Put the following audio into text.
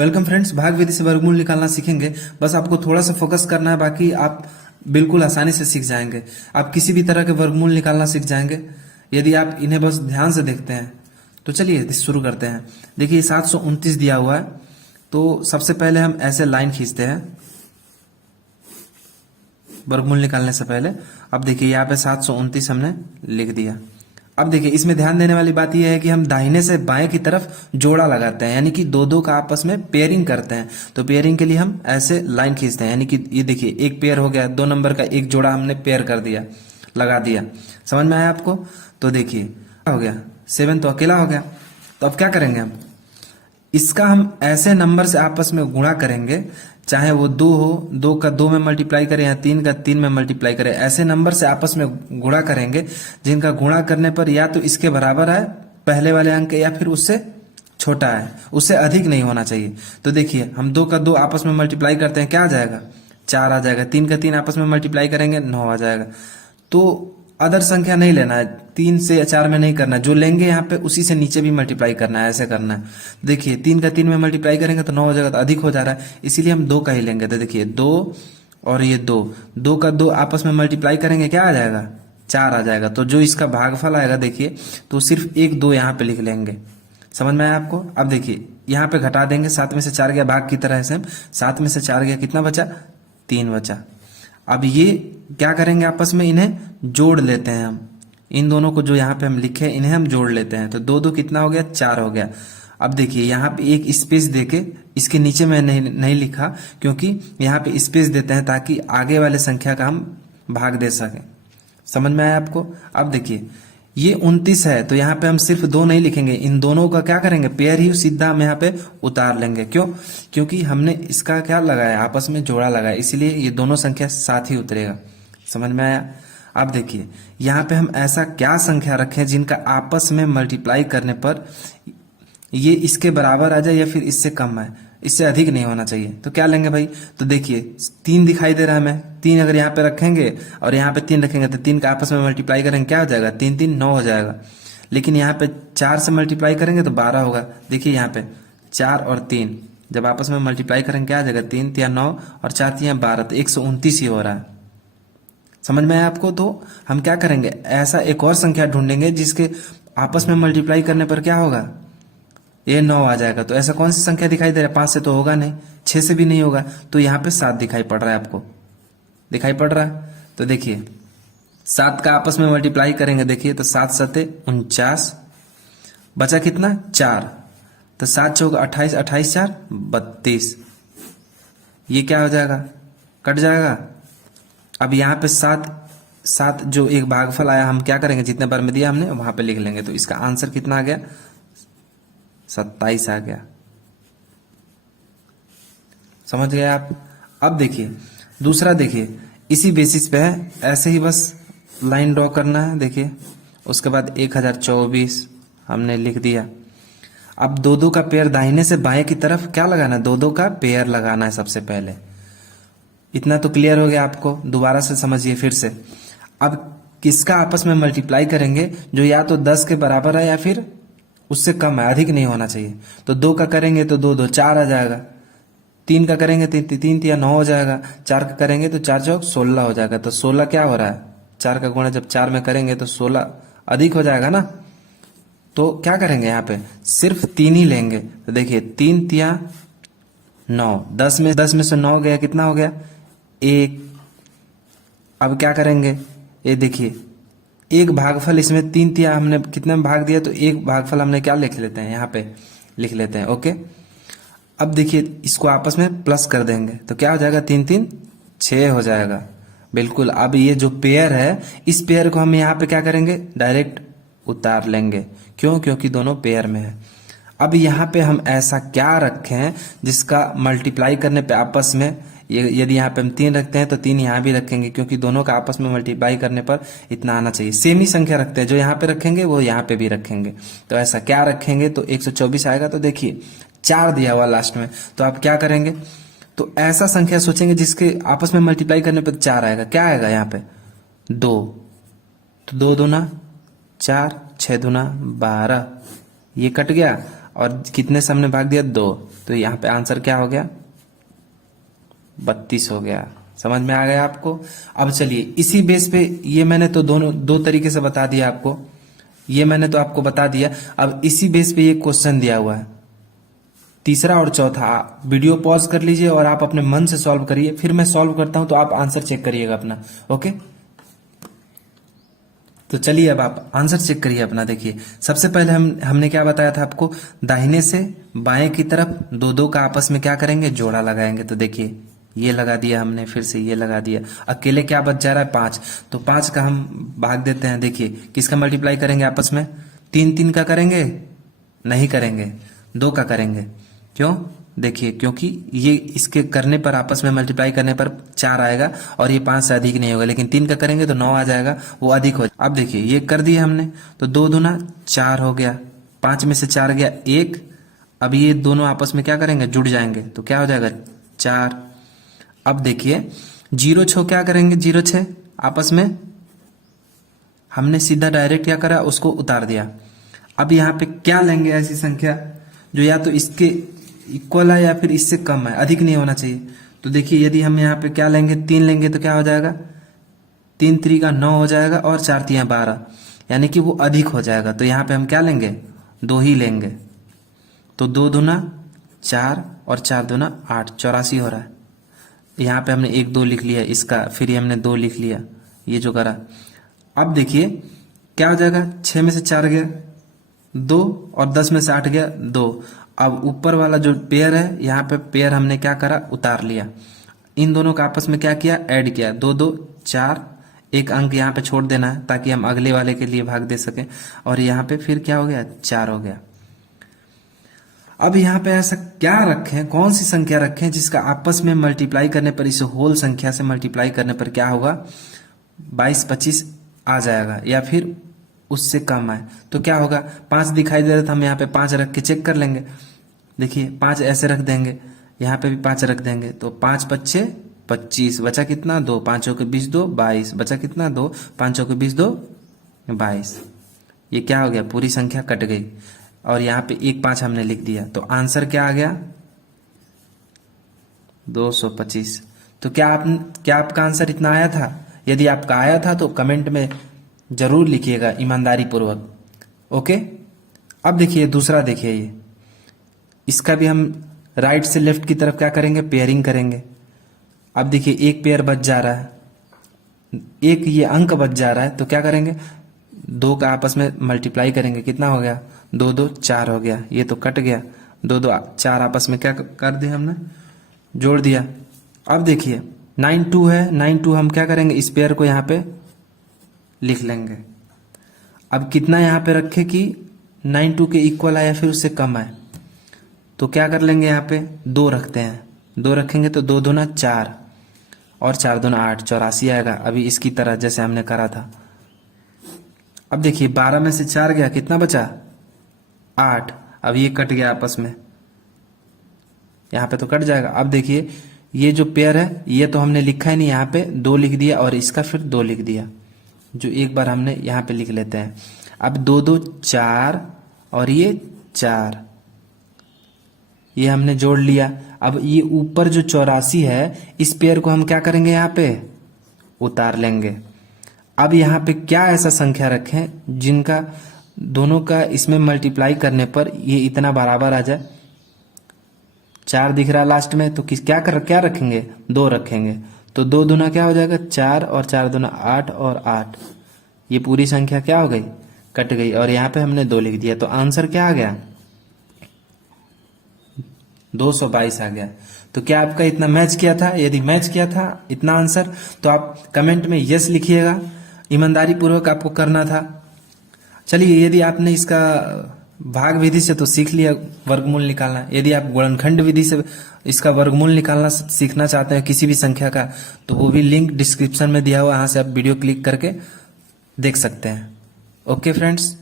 Welcome friends, भाग विधि से वर्गमूल निकालना सीखेंगे। बस आपको थोड़ा सा फोकस करना है, बाकी आप बिल्कुल आसानी से सीख जाएंगे। आप किसी भी तरह के वर्गमूल निकालना सीख जाएंगे यदि आप इन्हें बस ध्यान से देखते हैं। तो चलिए शुरू करते हैं। देखिए 729 दिया हुआ है, तो सबसे पहले हम ऐसे लाइन खींचते हैं वर्गमूल निकालने से पहले। अब देखिए यहाँ पे 729 हमने लिख दिया। अब देखिए इसमें ध्यान देने वाली बात यह है कि हम दाहिने से बाएं की तरफ जोड़ा लगाते हैं, यानी कि दो दो का आपस में पेयरिंग करते हैं। तो पेयरिंग के लिए हम ऐसे लाइन खींचते हैं, यानी कि ये देखिए एक पेयर हो गया, 2 नंबर का एक जोड़ा हमने पेयर कर दिया, लगा दिया। समझ में आया आपको? तो देखिए क्या हो गया, 7 तो अकेला हो गया। तो अब क्या करेंगे हम, इसका हम ऐसे नंबर से आपस में गुणा करेंगे, चाहे वो 2 हो, 2 का 2 में मल्टीप्लाई करें या 3 का 3 में मल्टीप्लाई करें। ऐसे नंबर से आपस में गुणा करेंगे जिनका गुणा करने पर या तो इसके बराबर है पहले वाले अंक या फिर उससे छोटा है, उससे अधिक नहीं होना चाहिए। तो देखिए हम 2 का 2 आपस में मल्टीप्लाई करते हैं, क्या आ जाएगा, 4 आ जाएगा। 3 का 3 आपस में मल्टीप्लाई करेंगे, 9 आ जाएगा। तो अदर संख्या नहीं लेना है, 3 से या 4 में नहीं करना है, जो लेंगे यहाँ पे उसी से नीचे भी मल्टीप्लाई करना है, ऐसे करना है। देखिए 3 का 3 में मल्टीप्लाई करेंगे तो 9 हो जाएगा, तो अधिक हो जा रहा है, इसीलिए हम 2 का ही लेंगे। तो देखिए 2 और ये 2 का 2 आपस में मल्टीप्लाई करेंगे, क्या आ जाएगा, 4 आ जाएगा। तो जो इसका भागफल आएगा देखिए, तो सिर्फ 1 2 यहाँ पे लिख लेंगे। समझ में आया आपको? अब देखिए यहाँ पे घटा देंगे, 7 में से 4 गया, भाग की तरह से 7 में से 4 गया, कितना बचा, 3 बचा। अब ये क्या करेंगे, आपस में इन्हें जोड़ लेते हैं हम। इन दोनों को जो यहाँ पे हम लिखे इन्हें हम जोड़ लेते हैं। तो 2 2 कितना हो गया, 4 हो गया। अब देखिए यहाँ पे एक स्पेस देके, इसके नीचे मैं नहीं लिखा क्योंकि यहाँ पे स्पेस देते हैं ताकि आगे वाले संख्या का हम भाग दे सकें। समझ में आया आपको? अब देखिए ये 29 है, तो यहाँ पे हम सिर्फ 2 नहीं लिखेंगे, इन दोनों का क्या करेंगे, पेयर ही सीधा हम यहाँ पे उतार लेंगे। क्यों? क्योंकि हमने इसका क्या लगाया, आपस में जोड़ा लगाया, इसीलिए ये दोनों संख्या साथ ही उतरेगा। समझ में आया? अब देखिए यहाँ पे हम ऐसा क्या संख्या रखें जिनका आपस में मल्टीप्लाई करने पर ये इसके बराबर आ जाए या फिर इससे कम है, इससे अधिक नहीं होना चाहिए। तो क्या लेंगे भाई, तो देखिए 3 दिखाई दे रहा है हमें, 3 अगर यहाँ पे रखेंगे और यहाँ पे 3 रखेंगे तो 3 का आपस में मल्टीप्लाई करेंगे, क्या हो जाएगा, 3 3 9 हो जाएगा। लेकिन यहाँ पे 4 से मल्टीप्लाई करेंगे तो 12 होगा। देखिए यहाँ पे 4 और 3 जब आपस में मल्टीप्लाई करेंगे क्या आ जाएगा, 3 3 9 और 4 3 12, तो 129 ही हो रहा है। समझ में आया आपको? तो हम क्या करेंगे, ऐसा एक और संख्या ढूंढेंगे जिसके आपस में मल्टीप्लाई करने पर क्या होगा, ये 9 आ जाएगा। तो ऐसा कौन सी संख्या दिखाई दे रहा है, 5 से तो होगा नहीं, 6 से भी नहीं होगा, तो यहाँ पे 7 दिखाई पड़ रहा है, आपको दिखाई पड़ रहा है। तो देखिए 7 का आपस में मल्टीप्लाई करेंगे, देखिए तो 7 सते 49, बचा कितना, 4, तो 7 चौक 28, 28 4 32, ये क्या हो जाएगा, कट जाएगा। अब यहाँ पे 7 जो एक भागफल आया, हम क्या करेंगे, जितने बार में दिया हमने वहां पे लिख लेंगे। तो इसका आंसर कितना आ गया, 27 आ गया। समझ गए आप? अब देखिए दूसरा, देखिए इसी बेसिस पे है, ऐसे ही बस लाइन ड्रॉ करना है। देखिए उसके बाद 1024 हमने लिख दिया। अब 2 2 का पेयर दाहिने से बाएं की तरफ क्या लगाना है, 2 2 का पेयर लगाना है सबसे पहले। इतना तो क्लियर हो गया आपको, दोबारा से समझिए फिर से। अब किसका आपस में मल्टीप्लाई करेंगे जो या तो 10 के बराबर है या फिर उससे कम है, अधिक नहीं होना चाहिए। तो 2 का करेंगे तो 2 2 4 आ जाएगा, 3 का करेंगे तो 3 3 9 हो जाएगा, 4 का करेंगे तो 4 चौक 16 हो जाएगा। तो 16 क्या हो रहा है, 4 का गुणा जब 4 में करेंगे तो 16 अधिक हो जाएगा ना। तो क्या करेंगे, यहाँ पे सिर्फ 3 ही लेंगे। तो देखिए 3 3 9, 10 में से 9 गया, कितना हो गया, 1। अब क्या करेंगे, ये देखिए एक भागफल, इसमें 3 3 हमने कितने में भाग दिया, तो एक भागफल हमने क्या लिख लेते हैं, यहाँ पे लिख लेते हैं। ओके, अब देखिए इसको आपस में प्लस कर देंगे तो क्या हो जाएगा, 3 3 6 हो जाएगा। बिल्कुल। अब ये जो पेयर है, इस पेयर को हम यहाँ पे क्या करेंगे, डायरेक्ट उतार लेंगे। क्यों? क्योंकि दोनों पेयर में है। अब यहाँ पे हम ऐसा क्या रखें जिसका मल्टीप्लाई करने पे आपस में, यदि यहाँ पे हम 3 रखते हैं तो 3 यहाँ भी रखेंगे, क्योंकि दोनों का आपस में मल्टीप्लाई करने पर इतना आना चाहिए। सेम ही संख्या रखते हैं, जो यहाँ पे रखेंगे वो यहाँ पे भी रखेंगे। तो ऐसा क्या रखेंगे, तो 124 आएगा। तो देखिए 4 दिया हुआ लास्ट में, तो आप क्या करेंगे, तो ऐसा संख्या सोचेंगे जिसके आपस में मल्टीप्लाई करने पर 4 आएगा। क्या आएगा यहाँ पे, 2, तो 2 दूना 4, 6 दूना 12, ये कट गया और कितने से हमने भाग दिया 2, तो यहाँ पे आंसर क्या हो गया 32 हो गया। समझ में आ गया आपको। अब चलिए इसी बेस पे ये मैंने तो दोनों 2 तरीके से बता दिया आपको, ये मैंने तो आपको बता दिया। अब इसी बेस पे ये क्वेश्चन दिया हुआ है तीसरा और चौथा। वीडियो पॉज कर लीजिए और आप अपने मन से सॉल्व करिए, फिर मैं सॉल्व करता हूं तो आप आंसर चेक करिएगा अपना। ओके, तो चलिए अब आप आंसर चेक करिए अपना। देखिए सबसे पहले हमने क्या बताया था आपको, दाहिने से बाएं की तरफ 2 का आपस में क्या करेंगे, जोड़ा लगाएंगे। तो देखिए ये लगा दिया हमने, फिर से ये लगा दिया, अकेले क्या बच जा रहा है 5, तो 5 का हम भाग देते हैं। देखिए किसका मल्टीप्लाई करेंगे आपस में, 3 का करेंगे, नहीं करेंगे, 2 का करेंगे। क्यों, देखिए क्योंकि ये इसके करने पर आपस में मल्टीप्लाई करने पर 4 आएगा और ये 5 से अधिक नहीं होगा, लेकिन 3 का करेंगे तो 9 आ जाएगा, वो अधिक हो। अब देखिए ये कर दिया हमने, तो 2 दूना 4 हो गया, 5 में से 4 गया 1। अब ये दोनों आपस में क्या करेंगे, जुड़ जाएंगे, तो क्या हो जाएगा 4। अब देखिए 0 6 क्या करेंगे, 0 6 आपस में हमने सीधा डायरेक्ट क्या करा, उसको उतार दिया। अब यहाँ पे क्या लेंगे, ऐसी संख्या जो या तो इसके इक्वल है या फिर इससे कम है, अधिक नहीं होना चाहिए। तो देखिए यदि हम यहाँ पे क्या लेंगे, 3 लेंगे तो क्या हो जाएगा, 3 3 का 9 हो जाएगा और 4 3 12, यानी कि वो अधिक हो जाएगा। तो यहाँ पे हम क्या लेंगे, 2 ही लेंगे। तो 2 दूना 4 और 4 दूना 8, 84 हो रहा है। यहाँ पे हमने 1 2 लिख लिया इसका, फिर हमने 2 लिख लिया, ये जो करा। अब देखिए क्या हो जाएगा, 6 में से 4 गया 2 और 10 में से 8 गया 2। अब ऊपर वाला जो पेयर है, यहाँ पे पेयर हमने क्या करा, उतार लिया। इन दोनों का आपस में क्या किया, ऐड किया, 2 2 4, एक अंक यहाँ पे छोड़ देना है ताकि हम अगले वाले के लिए भाग दे सकें। और यहाँ पे फिर क्या हो गया, 4 हो गया। अब यहाँ पे ऐसा क्या रखें, कौन सी संख्या रखें जिसका आपस में मल्टीप्लाई करने पर, इसे होल संख्या से मल्टीप्लाई करने पर क्या होगा, 22 25 आ जाएगा या फिर उससे कम है। तो क्या होगा, 5 दिखाई दे रहा था, हम यहाँ पे 5 रख के चेक कर लेंगे। देखिए 5 ऐसे रख देंगे, यहाँ पे भी 5 रख देंगे, तो 5 5 25, बचा कितना 2, 5 के 20 2 22, बचा कितना 2, 5 के 20 2 22। ये क्या हो गया, पूरी संख्या कट गई और यहाँ पे 1 5 हमने लिख दिया, तो आंसर क्या आ गया 225। तो क्या आपका आंसर इतना आया था? यदि आपका आया था तो कमेंट में जरूर लिखिएगा ईमानदारी पूर्वक। ओके, अब देखिए दूसरा, देखिए ये इसका भी हम राइट से लेफ्ट की तरफ क्या करेंगे, पेयरिंग करेंगे। अब देखिए एक पेयर बच जा रहा है, एक ये अंक बच जा रहा है, तो क्या करेंगे, 2 का आपस में मल्टीप्लाई करेंगे। कितना हो गया, 2 2 4 हो गया, ये तो कट गया, 2 2 4 आपस में क्या कर दिया हमने, जोड़ दिया। अब देखिए 9 2 है, 9 2 हम क्या करेंगे, इस पेयर को यहाँ पे लिख लेंगे। अब कितना यहाँ पे रखे कि 9 2 के इक्वल आया फिर उससे कम आए, तो क्या कर लेंगे, यहाँ पे 2 रखते हैं, 2 रखेंगे तो 2 दूना 4 और 4 दूना 8, 84 आएगा। अभी इसकी तरह जैसे हमने करा था। अब देखिए 12 में से 4 गया, कितना बचा 8। अब ये कट गया आपस में, यहाँ पे तो कट जाएगा। अब देखिए ये जो पेयर है, ये तो हमने लिखा ही नहीं, यहाँ पे 2 लिख दिया और इसका फिर 2 लिख दिया, जो एक बार हमने यहाँ पे लिख लेते हैं। अब 2 2 4 और ये 4, ये हमने जोड़ लिया। अब ये ऊपर जो 84 है, इस पेयर को हम क्या करेंगे, यहाँ पे उतार लेंगे। अब यहाँ पे क्या ऐसा संख्या रखें जिनका दोनों का इसमें मल्टीप्लाई करने पर ये इतना बराबर आ जाए। 4 दिख रहा लास्ट में, तो क्या रखेंगे, 2 रखेंगे। तो 2 दूना क्या हो जाएगा 4 और 4 दूना 8 और 8, ये पूरी संख्या क्या हो गई, कट गई। और यहाँ पे हमने 2 लिख दिया, तो आंसर क्या आ गया 222 आ गया। तो क्या आपका इतना मैच किया था? यदि मैच किया था इतना आंसर, तो आप कमेंट में यस लिखिएगा। ईमानदारी पूर्वक आपको करना था। चलिए, यदि आपने इसका भाग विधि से तो सीख लिया वर्गमूल निकालना, यदि आप गुणनखंड विधि से इसका वर्गमूल निकालना सीखना चाहते हैं किसी भी संख्या का, तो वो भी लिंक डिस्क्रिप्शन में दिया हुआ, वहां से आप वीडियो क्लिक करके देख सकते हैं। Okay friends.